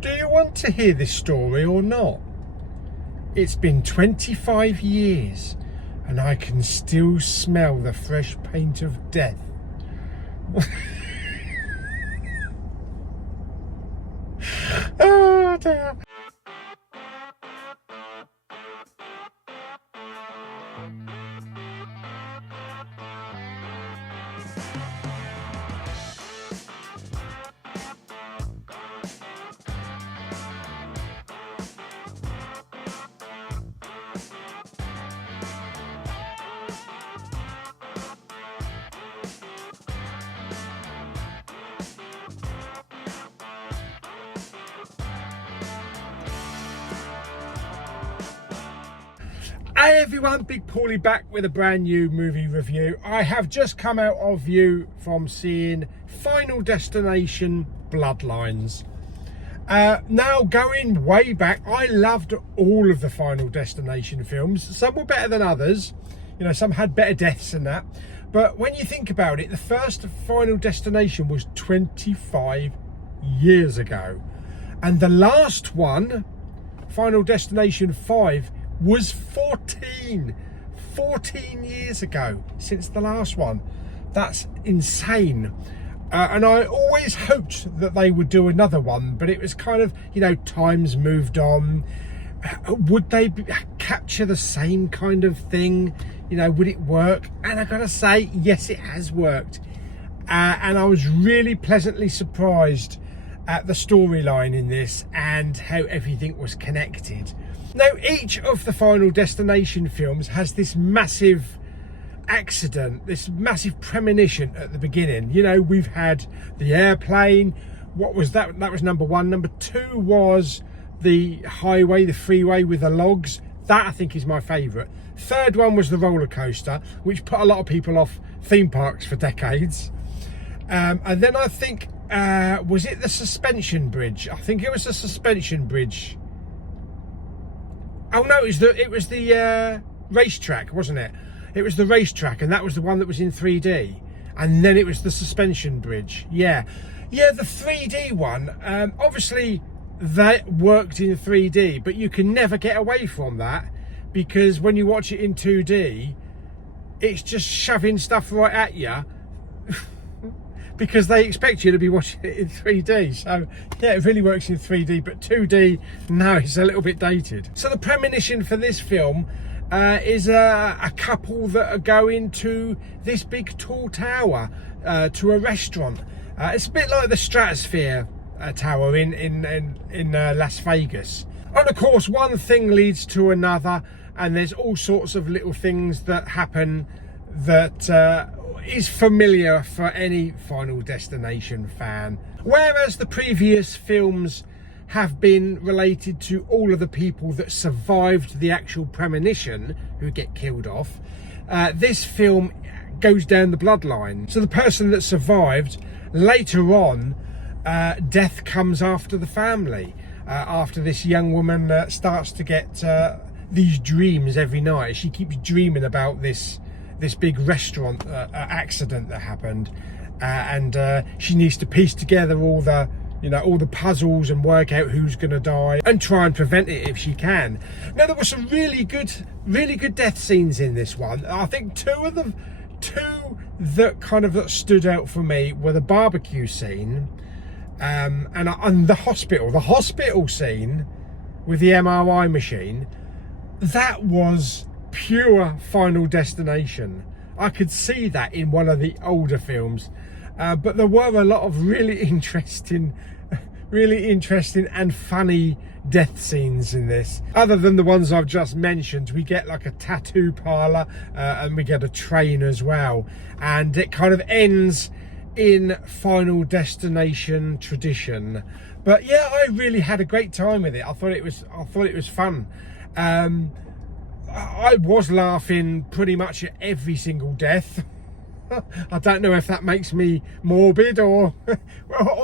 Do you want to hear this story or not? It's been 25 years and I can still smell the fresh paint of death. Oh dear. Hey everyone, Big Pauly back with a brand new movie review. I have just come out of view from seeing Final Destination Bloodlines. Now going way back, I loved all of the Final Destination films. Some were better than others, you know, some had better deaths than that. But when you think about it, the first Final Destination was 25 years ago. And the last one, Final Destination 5, was 14 years ago since the last one. That's insane. And I always hoped that they would do another one, but it was kind of, you know, times moved on. Would they capture the same kind of thing? You know, would it work? And I gotta say, yes, it has worked. And I was really pleasantly surprised at the storyline in this and how everything was connected. Now, each of the Final Destination films has this massive accident, this massive premonition at the beginning. You know, we've had the airplane. What was that? That was number one. Number two was the highway, the freeway with the logs. That, I think, is my favourite. Third one was the roller coaster, which put a lot of people off theme parks for decades. And then I think, was it the suspension bridge? I think it was the suspension bridge. Oh no, it was the racetrack, wasn't it? It was the racetrack, and that was the one that was in 3D. And then it was the suspension bridge. Yeah, the 3D one. Obviously, that worked in 3D, but you can never get away from that because when you watch it in 2D, it's just shoving stuff right at you. Because they expect you to be watching it in 3D. So yeah, it really works in 3D, but 2D, no, it's a little bit dated. So the premonition for this film is a couple that are going to this big tall tower, to a restaurant. It's a bit like the Stratosphere Tower in Las Vegas. And of course, one thing leads to another, and there's all sorts of little things that happen that is familiar for any Final Destination fan. Whereas the previous films have been related to all of the people that survived the actual premonition who get killed off, this film goes down the bloodline. So the person that survived, later on, death comes after the family. After this young woman starts to get these dreams every night. She keeps dreaming about this big restaurant accident that happened, and she needs to piece together all the puzzles and work out who's going to die and try and prevent it if she can. Now, there were some really good death scenes in this one. I think two that kind of stood out for me were the barbecue scene and the hospital scene with the MRI machine. That was pure Final Destination. I could see that in one of the older films, but there were a lot of really interesting and funny death scenes in this. Other than the ones I've just mentioned, we get like a tattoo parlor, and we get a train as well, and it kind of ends in Final Destination tradition. But yeah, I really had a great time with it. I thought it was fun. I was laughing pretty much at every single death. I don't know if that makes me morbid or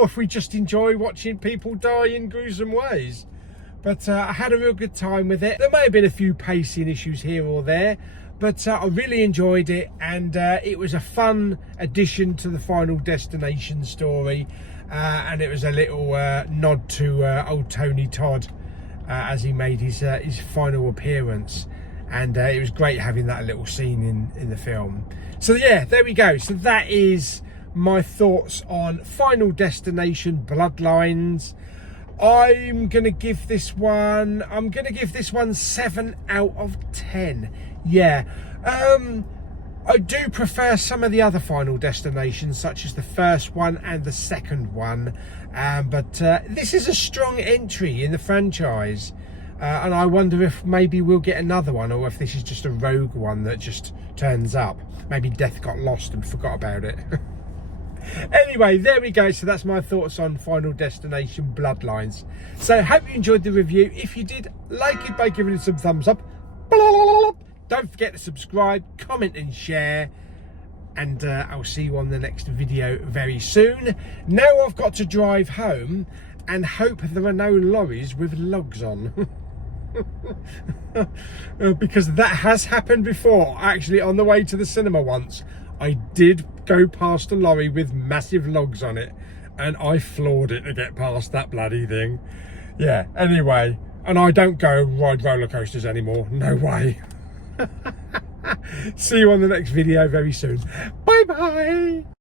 if we just enjoy watching people die in gruesome ways. But I had a real good time with it. There may have been a few pacing issues here or there, but I really enjoyed it, and it was a fun addition to the Final Destination story. and it was a little nod to old Tony Todd as he made his final appearance, and it was great having that little scene in the film. So yeah, there we go. So that is my thoughts on Final Destination Bloodlines. I'm gonna give this one 7 out of 10. Yeah, I do prefer some of the other Final Destinations, such as the first one and the second one, but this is a strong entry in the franchise, and I wonder if maybe we'll get another one, or if this is just a rogue one that just turns up. Maybe Death got lost and forgot about it. Anyway, there we go. So that's my thoughts on Final Destination Bloodlines. So hope you enjoyed the review. If you did, like it by giving it some thumbs up. Don't forget to subscribe, comment and share, and I'll see you on the next video very soon. Now I've got to drive home and hope there are no lorries with logs on. Because that has happened before. Actually, on the way to the cinema once, I did go past a lorry with massive logs on it, and I floored it to get past that bloody thing. Yeah, anyway, and I don't go ride roller coasters anymore. No way. See you on the next video very soon. Bye bye.